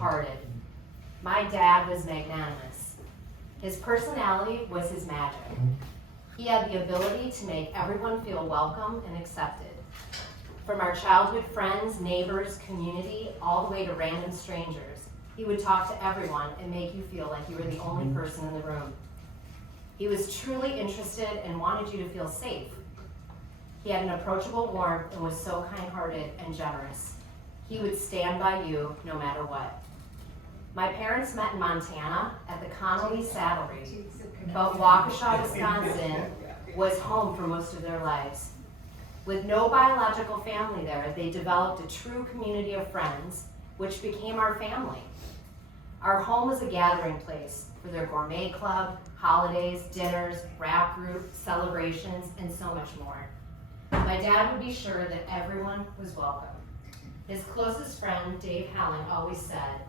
big-hearted. My dad was magnanimous. His personality was his magic. He had the ability to make everyone feel welcome and accepted. From our childhood friends, neighbors, community, all the way to random strangers, he would talk to everyone and make you feel like you were the only person in the room. He was truly interested and wanted you to feel safe. He had an approachable warmth and was so kind-hearted and generous. He would stand by you no matter what. My parents met in Montana at the Connolly Saddlery, but Waukesha, Wisconsin was home for most of their lives. With no biological family there, they developed a true community of friends, which became our family. Our home was a gathering place for their gourmet club, holidays, dinners, rap group, celebrations, and so much more. My dad would be sure that everyone was welcome. His closest friend, Dave Helen, always said,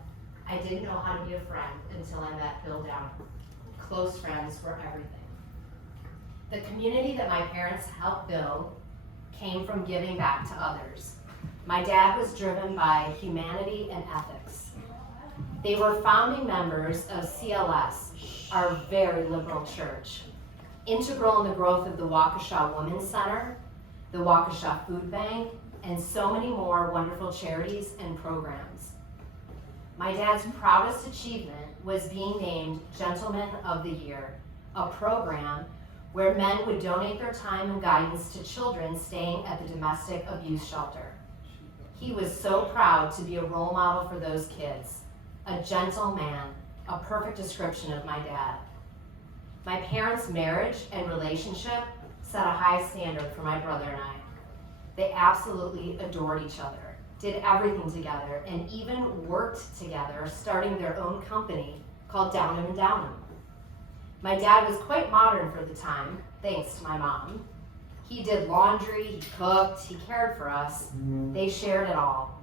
"I didn't know how to be a friend until I met Bill Downham. Close friends were everything." The community that my parents helped build came from giving back to others. My dad was driven by humanity and ethics. They were founding members of CLS, our very liberal church, integral in the growth of the Waukesha Women's Center, the Waukesha Food Bank, and so many more wonderful charities and programs. My dad's proudest achievement was being named Gentleman of the Year, a program where men would donate their time and guidance to children staying at the domestic abuse shelter. He was so proud to be a role model for those kids, a gentle man, a perfect description of my dad. My parents' marriage and relationship set a high standard for my brother and I. They absolutely adored each other, did everything together, and even worked together, starting their own company called Downham and Downham. My dad was quite modern for the time, thanks to my mom. He did laundry, he cooked, he cared for us. They shared it all.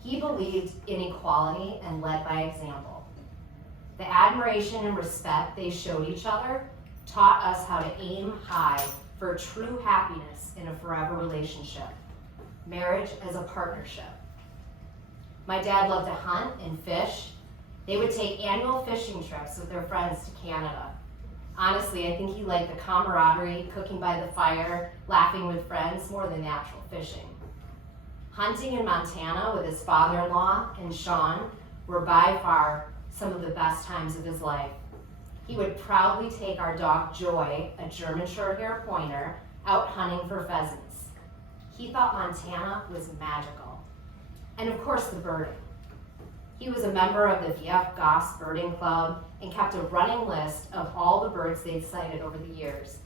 He believed in equality and led by example. The admiration and respect they showed each other taught us how to aim high for true happiness in a forever relationship, marriage as a partnership. My dad loved to hunt and fish. They would take annual fishing trips with their friends to Canada. Honestly, I think he liked the camaraderie, cooking by the fire, laughing with friends, more than the actual fishing. Hunting in Montana with his father-in-law and Sean were by far some of the best times of his life. He would proudly take our dog Joy, a German short-haired pointer, out hunting for pheasants. He thought Montana was magical. And of course, the birding. He was a member of the VF Goss Birding Club and kept a running list of all the birds they'd sighted over the years.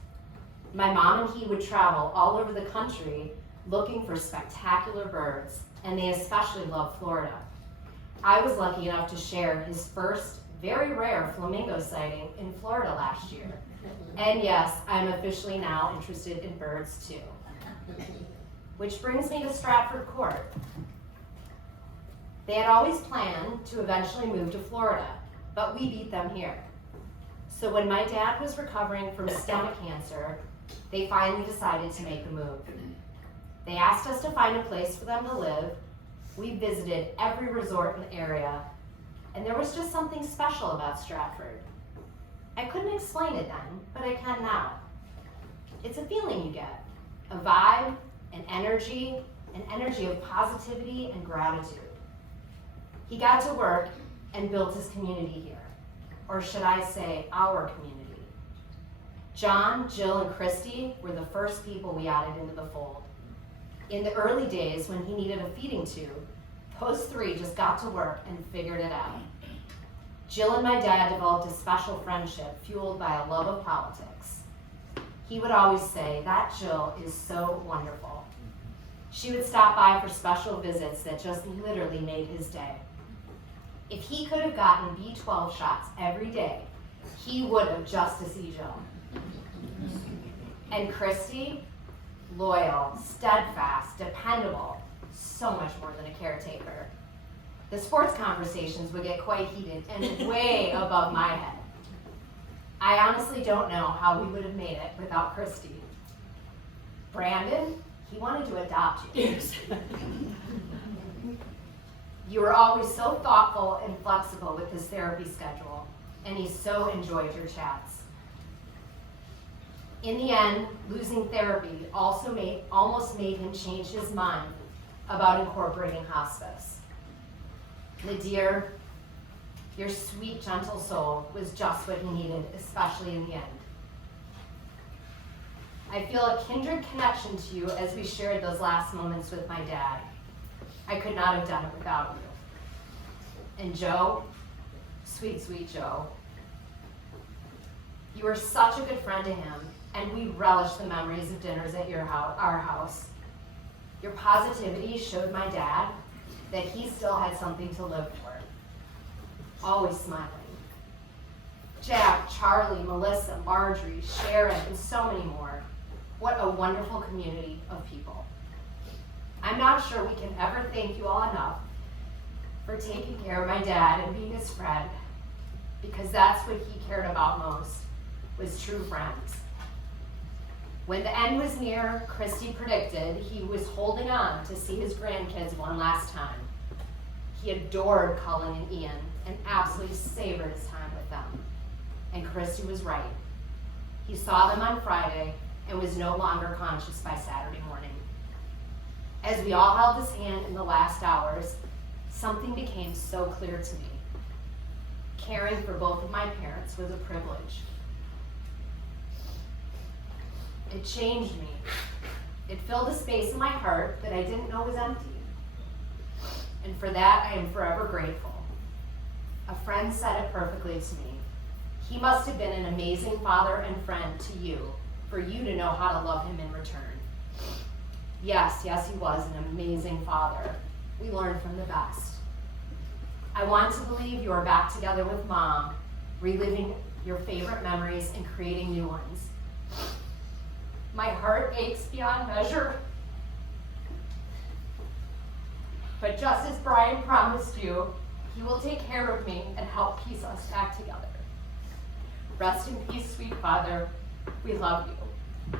My mom and he would travel all over the country looking for spectacular birds, and they especially loved Florida. I was lucky enough to share his first very rare flamingo sighting in Florida last year. And yes, I'm officially now interested in birds too. Which brings me to Stratford Court. They had always planned to eventually move to Florida, but we beat them here. So when my dad was recovering from stomach cancer, they finally decided to make the move. They asked us to find a place for them to live. We visited every resort in the area, and there was just something special about Stratford. I couldn't explain it then, but I can now. It's a feeling you get, a vibe, an energy of positivity and gratitude. He got to work and built his community here, or should I say, our community. John, Jill, and Christy were the first people we added into the fold. In the early days when he needed a feeding tube, those three just got to work and figured it out. Jill and my dad developed a special friendship fueled by a love of politics. He would always say, "That Jill is so wonderful." She would stop by for special visits that just literally made his day. If he could have gotten B12 shots every day, he would have just to see Jill. And Christy, loyal, steadfast, dependable, so much more than a caretaker. The sports conversations would get quite heated and way above my head. I honestly don't know how we would have made it without Christy. Brandon, he wanted to adopt you. You were always so thoughtful and flexible with his therapy schedule, and he so enjoyed your chats. In the end, losing therapy almost made him change his mind about incorporating hospice. Nadir, your sweet, gentle soul was just what he needed, especially in the end. I feel a kindred connection to you as we shared those last moments with my dad. I could not have done it without you. And Joe, sweet, sweet Joe, you were such a good friend to him, and we relish the memories of dinners at our house. Your positivity showed my dad that he still had something to live for. Always smiling. Jack, Charlie, Melissa, Marjorie, Sharon, and so many more. What a wonderful community of people. I'm not sure we can ever thank you all enough for taking care of my dad and being his friend, because that's what he cared about most, was true friends. When the end was near, Christy predicted he was holding on to see his grandkids one last time. He adored Cullen and Ian and absolutely savored his time with them. And Christy was right. He saw them on Friday and was no longer conscious by Saturday morning. As we all held his hand in the last hours, something became so clear to me. Caring for both of my parents was a privilege. It changed me. It filled a space in my heart that I didn't know was empty. And for that, I am forever grateful. A friend said it perfectly to me. He must have been an amazing father and friend to you, for you to know how to love him in return. Yes, he was an amazing father. We learned from the best. I want to believe you are back together with Mom, reliving your favorite memories and creating new ones. My heart aches beyond measure. But just as Brian promised you, he will take care of me and help piece us back together. Rest in peace, sweet Father. We love you.